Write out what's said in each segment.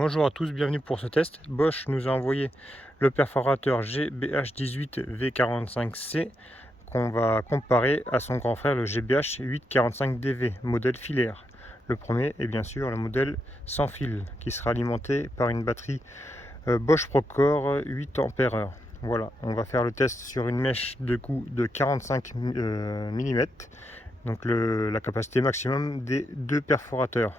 Bonjour à tous, bienvenue pour ce test. Bosch nous a envoyé le perforateur GBH18V45C qu'on va comparer à son grand frère le GBH845DV, modèle filaire. Le premier est bien sûr le modèle sans fil qui sera alimenté par une batterie Bosch Procore 8 Ah. Voilà, on va faire le test sur une mèche de coup de 45 mm, donc la capacité maximum des deux perforateurs.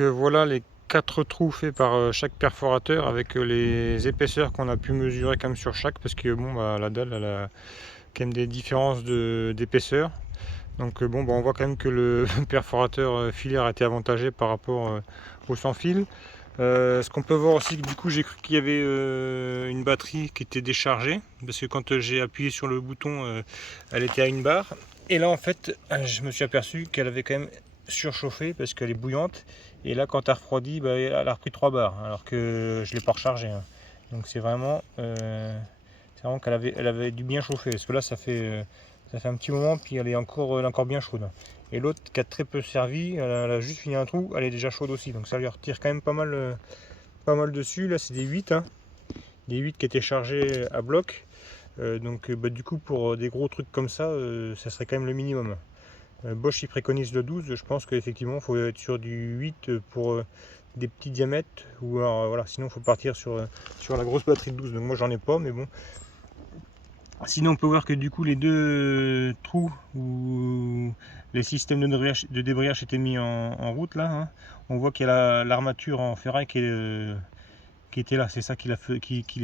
Voilà les 4 trous faits par chaque perforateur avec les épaisseurs qu'on a pu mesurer comme sur chaque, parce que bon, la dalle elle a quand même des différences d'épaisseur. Donc on voit quand même que le perforateur filaire a été avantagé par rapport au sans fil. Ce qu'on peut voir aussi, du coup j'ai cru qu'il y avait une batterie qui était déchargée, parce que quand j'ai appuyé sur le bouton elle était à une barre, et là en fait je me suis aperçu qu'elle avait quand même surchauffé parce qu'elle est bouillante, et là quand elle refroidit, elle a repris 3 barres alors que je l'ai pas rechargé, hein. Donc c'est vraiment qu'elle avait dû bien chauffer, parce que là ça fait un petit moment, puis elle est encore bien chaude. Et l'autre qui a très peu servi, elle a juste fini un trou, elle est déjà chaude aussi, donc ça lui retire quand même pas mal dessus. Là c'est des 8, hein, des 8 qui étaient chargés à bloc. Du coup pour des gros trucs comme ça, ça serait quand même le minimum. Bosch il préconise le 12, je pense qu'effectivement il faut être sur du 8 pour des petits diamètres, ou alors voilà, sinon il faut partir sur la grosse batterie de 12, donc moi j'en ai pas, mais bon. Sinon on peut voir que du coup les deux trous où les systèmes de débrayage étaient mis en route là, hein, on voit qu'il y a l'armature en ferraille qui était là, c'est ça qui les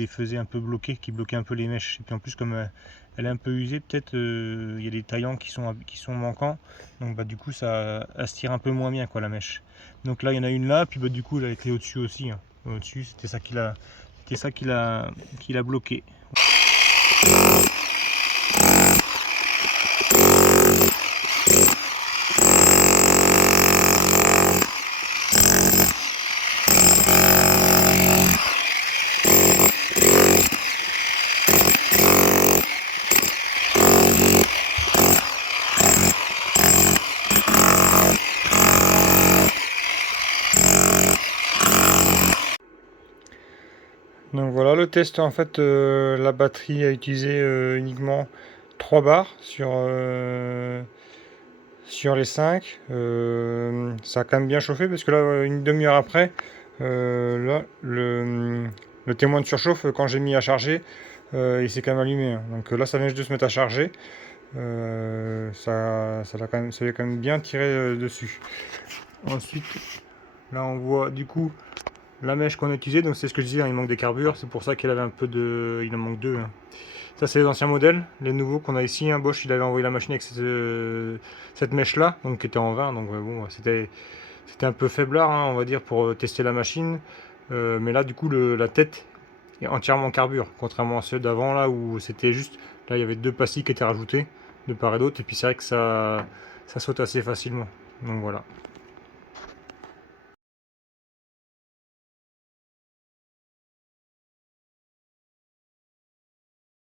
faisait un peu bloquer, qui bloquait un peu les mèches. Et puis en plus comme elle est un peu usée, peut-être il y a des taillants qui sont manquants, donc du coup ça elle se tire un peu moins bien quoi la mèche. Donc là il y en a une là, puis du coup elle était au-dessus aussi, hein. Au-dessus c'était ça qui l'a bloqué. Donc voilà le test, en fait la batterie a utilisé uniquement 3 barres sur les 5. Ça a quand même bien chauffé, parce que là une demi-heure après, là le témoin de surchauffe, quand j'ai mis à charger, il s'est quand même allumé, hein. Donc là ça vient juste de se mettre à charger. Ça lui a quand même bien tiré dessus. Ensuite là on voit du coup la mèche qu'on a utilisée, donc c'est ce que je disais, hein, il manque des carbures, c'est pour ça qu'il avait un peu de... il en manque 2, hein. Ça c'est les anciens modèles, les nouveaux qu'on a ici, hein. Bosch il avait envoyé la machine avec cette mèche là, donc qui était en 20, donc bon, c'était un peu faiblard, hein, on va dire, pour tester la machine. Mais là du coup la tête est entièrement carbure, contrairement à ceux d'avant là où c'était juste, là il y avait 2 pastilles qui étaient rajoutées de part et d'autre, et puis c'est vrai que ça saute assez facilement, donc voilà.